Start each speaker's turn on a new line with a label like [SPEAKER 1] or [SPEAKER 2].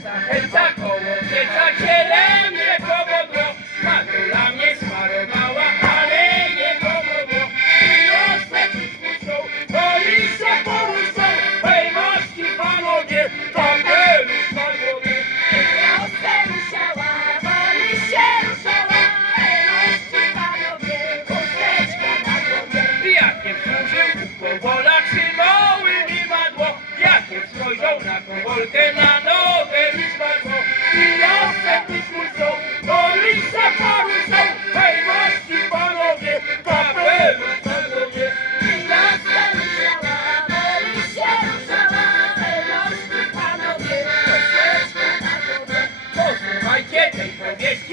[SPEAKER 1] Chęca koło pieca ciele mnie pomogło Matula mnie smarowała, ale nie pomogło Przyniosę ci spuszczą, policja poruszą Hej mości panowie, kapelusz na głowie
[SPEAKER 2] Wiosnę ruszała, woli się ruszała Hej mości panowie, chusteczka na głowie
[SPEAKER 1] Jak nie służył, powola trzymały mi madło Jak nie spojrzał na kowolkę na Отечество вместе!